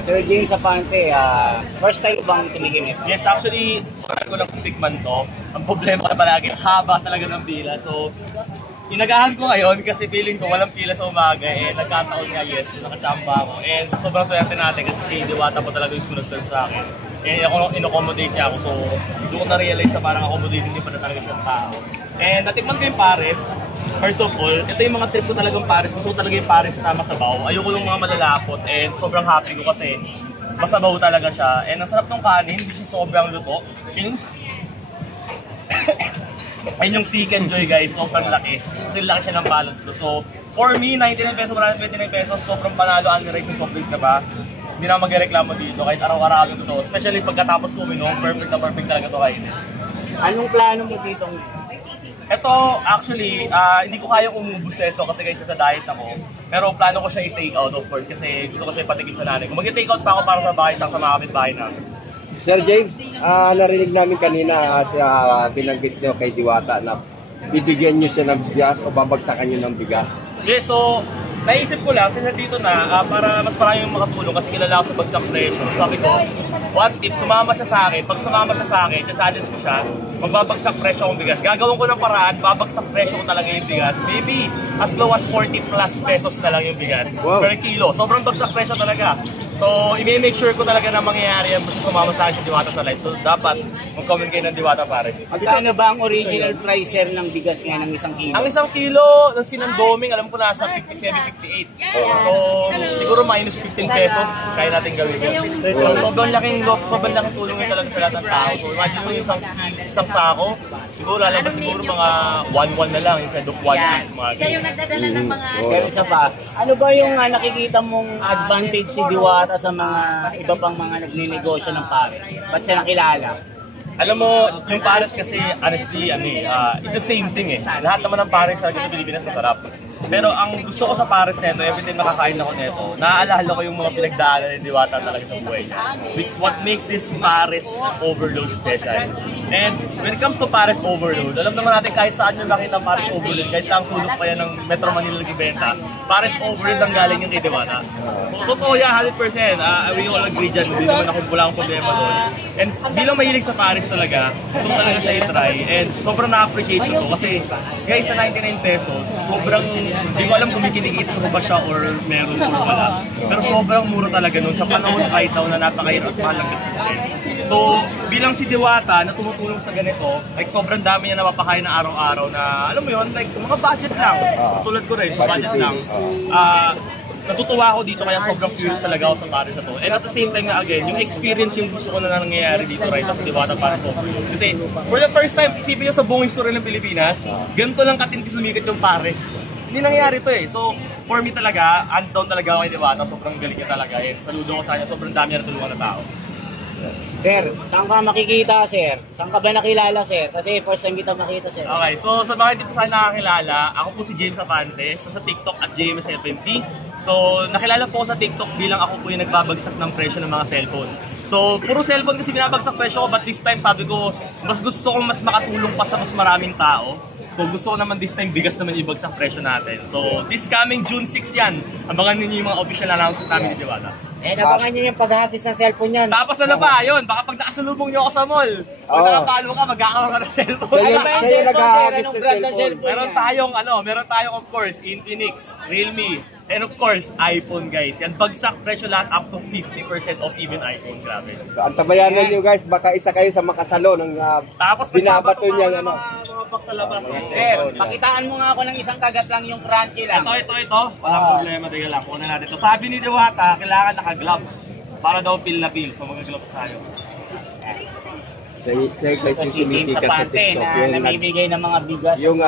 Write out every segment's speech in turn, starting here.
Sir James Apante, first time bang tumigim ito? Yes, actually, sorry ko lang kung tikman to. Ang problema ka palagi, haba talaga ng pila. So, inagahan ko ngayon kasi feeling ko walang pila sa umaga. Nagkataon nga, yes, nakachamba ako. And sobrang swerte natin kasi si Diwata po talaga yung sunod-serve sa akin. Ako in-accommodate niya ako. So, doon ko na-realize na parang accommodating din pa na talaga siyang tao. And natikman ko yung pares. First of all, ito yung mga trip ko talagang pares. Gusto ko talaga yung pares na masabaw. Ayoko yung mga malalapot. And sobrang happy ko kasi masabaw talaga siya. And ang sarap ng kanin, which is sobrang luto. Ayun yung Seek and Joy guys, sobrang laki. Kasi laki siya ng balance ko. So, for me, 99 pesos, 129 pesos, sobrang panalo ang rice yung soft drinks na ba? Hindi na magreklamo dito kahit araw-araw ko to. Especially pagkatapos ko uminom, perfect na perfect talaga to kainin. Anong plano mo dito? Ito, actually, hindi ko kayang umubos na ito kasi guys, sa diet ako. Pero plano ko siya i-take out of course kasi gusto ko siya ipatikim sa nanay ko. Mag-take out pa ako para sa bahay at sa mga kapitbahay namin. Sir James, narinig namin kanina binanggit nyo kay Diwata na bibigyan nyo siya ng bigas o babagsakan nyo ng bigas. Yes, so naisip ko lang, since dito na, para mas marami yung makatulong kasi kilala ako sa bagsak presyo. Sabi ko, what if sumama siya sa akin? Pag sumama siya sa akin, challenge ko siya, magbabagsak presyo akong bigas. Gagawin ko ng paraan, babagsak presyo ko talaga yung bigas. Maybe as low as 40 plus pesos na lang yung bigas per kilo. Sobrang bagsak presyo talaga. So, i-make sure ko talaga na mangyayari yan basta sumama sa akin si Diwata sa live. So, dapat mag-comment kayo ng Diwata pare. Magkano ba ang original price sir ng bigas nga ng 1 kilo? Ang 1 kilo ng sinandoming, alam ko nasa 57, 58. So, siguro minus 15 pesos, kaya natin gawin yun. So, sobrang laking tulong yun talaga sa lahat ng tao. So, imagine mo yung isang sako, siguro lalabas siguro mga 1-1 na lang instead of 1-8. Siya yung nagdadala ng mga... Pero isa pa, ano ba yung nakikita mong advantage si Diwata sa mga iba pang mga nagninegosyo ng pares? Ba't siya nakilala? Alam mo, yung pares kasi, honestly, it's the same thing eh. Lahat naman ng pares sa Pilipinas masarap. Pero ang gusto ko sa pares nito, every time makakain ako nito, naaalala ko yung mga pinagdaanan ng Diwata talaga sa buhay niya. Which what makes this pares overload special. And when it comes to pares overload, alam naman natin kahit saan yung nakita pares overload, kahit saan sulok pa yan ng Metro Manila nagbibenta, pares overload ang galing yung kay Diwata. So, totoo yan, 100%. We all agree dyan, hindi naman ako wala akong problema doon. And bilang mahilig sa pares talaga, gusto ko talaga siya i-try. And sobrang na-appreciate ko to kasi guys, sa 99 pesos, sobrang hindi ko alam kung may kinikita ko ba siya or meron or wala. Pero sobrang mura talaga nun sa panahon kahit na napakahirap at mahal ang gastusin. So, bilang si Diwata na tumutulong sa ganito, like sobrang dami niya napapakain na araw-araw na, alam mo yun, like mga budget lang. Tulad ko rin, sa budget lang. Natutuwa ako dito kaya sobrang curious talaga ako sa pares na to. And at the same time nga again, yung experience yung gusto ko na nangyayari dito right after Diwata para sa kasi for the first time, isipin nyo sa buong history ng Pilipinas, ganito lang katindi sumikat yung pares. Hindi nangyayari to eh. So, for me talaga, hands down talaga ako kay Diwata. Sobrang galing niya talaga. And saludo ko sa kanya. Sobrang dami niya natulungan na tao. Sir, saan ka makikita sir? Saan ka ba nakilala sir? Kasi first time kita makita sir. Okay, so sa mga hindi po sana nakakilala, ako po si James Apante. So sa TikTok at JMSFMP. So nakilala po ako sa TikTok bilang ako po yung nagbabagsak ng presyo ng mga cellphone. So puro cellphone kasi binabagsak presyo ko, but this time sabi ko, mas gusto kong mas makatulong pa sa mas maraming tao. So gusto ko naman this time bigas naman ibagsak presyo natin. So this coming June 6 yan. Abangan ninyo yung mga official announcement namin ni Diwata. Nabangan niyo yung paghahagis ng cellphone niyan. Tapos ano pa, yun, baka pag nakasalubong nyo ako sa mall, pag nakapalo ka, magkakaroon ka ng cellphone. Ano ba yung cellphone sir? Anong brand ng cellphone Meron tayong of course, Infinix, Realme, and of course, iPhone guys. Yan, bagsak presyo lahat up to 50% of even iPhone, grabe. So, antabayanan nyo guys, baka isa kayo sa makasalo ng Tapos binabato niya mga box sa labas. Sir, pakitaan mo nga ako ng isang kagat lang yung crunchy lang. Ito. Walang problema, diga lang. Kunin natin ito. Sabi ni Diwata, kailangan naka-gloves. Para daw feel na feel. So mag-gloves tayo. Kasi Si James Apante na namimigay ng mga bigas. yung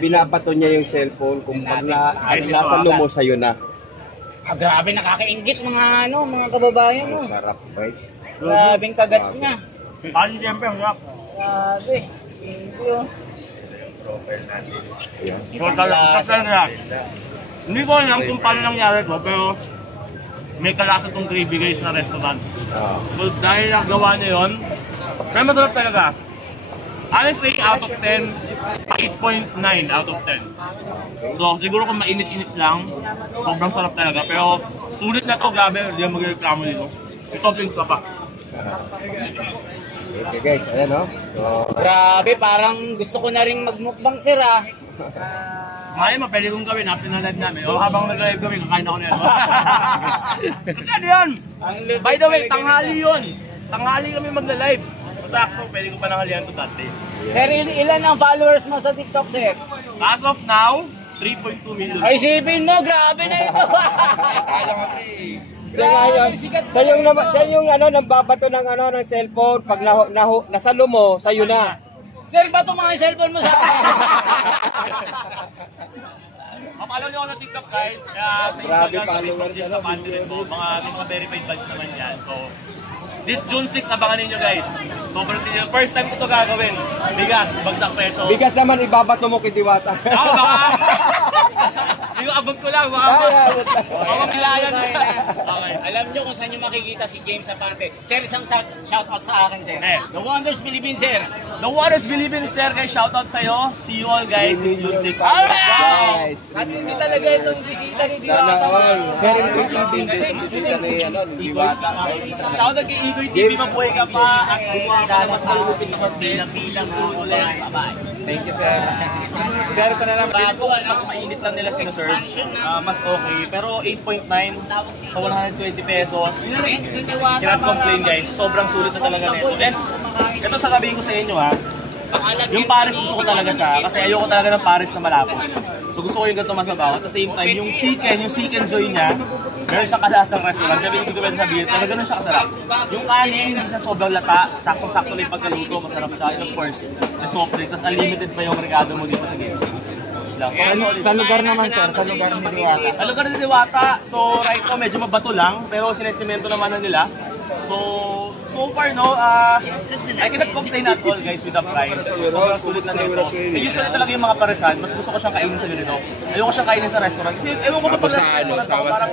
binabato niya yung cellphone kung pag nasalo mo sa'yo na. Grabe, nakakaingit mga mga kababayan mo. Sarap guys. Grabing kagat niya. Kasi siyempre, harap. Grabe. Thank you. Hindi ko alam kung paano nangyari ko, pero may kalasa itong Gravy Guys na restaurant. So dahil nagawa niya yun, pero masarap talaga. Honestly, out of 10, 8.9 out of 10. So siguro kung mainit-init lang, sobrang sarap talaga. Pero Sulit na to, grabe. Hindi ang magreklamo dito. Ito, pink ka pa. Okay guys, ayan o. So, Grabe, parang gusto ko na rin magmukbang sir ah. Maya, mapwede kong gawin, pinalive namin. O habang nag-live kami, kakain ako na yan. Ano yan? By the way, tanghali yun. Tanghali kami magla-live. Sakto, pwede ko pa nanghalian to that day. Sir, ilan ang followers mo sa TikTok sir? As of now, 3.2 million. Ay sipin mo, grabe na ito. so ngayon, sikat sa yung, sa yung ano, nambabato ng ano, ng cellphone, pag nasalo mo, sa'yo na. Sir, ba't mga cellphone mo sa akin? Kapalaw niyo ako ng TikTok guys. Kaya sa Grabe, Instagram, followers Facebook, yan, sa pantry rin mo. Mga verified badge naman yan. So, this June 6, abangan ninyo guys. Sobrang tiyo. First time ko to gagawin. Bigas, bagsak peso. Bigas naman, ibabato mo kay Diwata. Ako baka. Yung abog ko lang. Baka magkilayan. Okay. Alam nyo kung saan nyo makikita si James Apante. Sir, isang shoutout sa akin sir. Eh. The Wonders Philippines sir. The Waters Believe in Sir guys. Shoutout sa'yo. See you all guys. This June 6. Alright! Guys, At hindi talaga itong bisita ni sana Diwata. all. Very Bisita ni ano, ni Diwata. Shoutout kay Igoy TV. Mabuhay ka pa. At gumawa ka na mas malutin sa Bilang ulit. Bye-bye. Thank you, sir. Sir, pa na lang. Bago ano? Mas mainit lang nila sinaserve. Expansion na. Mas okay. Pero 8.9 sa 120 pesos. Friends ni Diwata. Cannot complain guys. Sobrang sulit na talaga nito. And ito sasabihin ko sa inyo ha. Yung Paris gusto ko talaga siya. Kasi ayoko talaga ng Paris na malapot. So gusto ko yung ganito masabaw. At the same time, yung chicken joy niya, meron siyang kalasang restaurant. Sabi ko pwede sabihin, pero ganun siya kasarap. Yung kanin, hindi siya sobrang lata. Saktong-sakto lang yung pagkaluto, masarap siya. And of course, the soft drinks. Tapos unlimited pa yung regalo mo dito sa game. Sa lugar naman sir, sa lugar ni Diwata. Ang lugar ni Diwata, so right now medyo mabato lang, pero sinesemento naman na nila. So far no, I cannot complain at all guys with the price. Sobrang sulit na nito. Usually talaga yung mga paresan, mas gusto ko siyang kainin sa ganito. Ayoko siyang kainin sa restaurant. Kasi ewan ko pa sa restaurant, parang,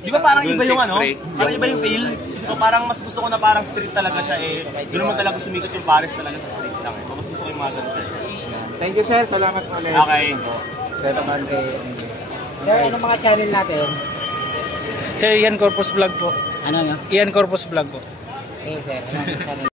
di ba parang iba yung ano? Parang iba yung feel. So parang mas gusto ko na parang street talaga siya eh. Doon naman talaga sumikat yung Paris talaga sa street lang eh. So mas gusto ko yung mga ganun siya. Thank you, sir. Salamat ulit. Okay. Sir, naman kay... Sir, ano mga channel natin? Sir, Ian Corpus Vlog po. Ano na? Ian Corpus Vlog po. Okay, sir. Ano ang channel?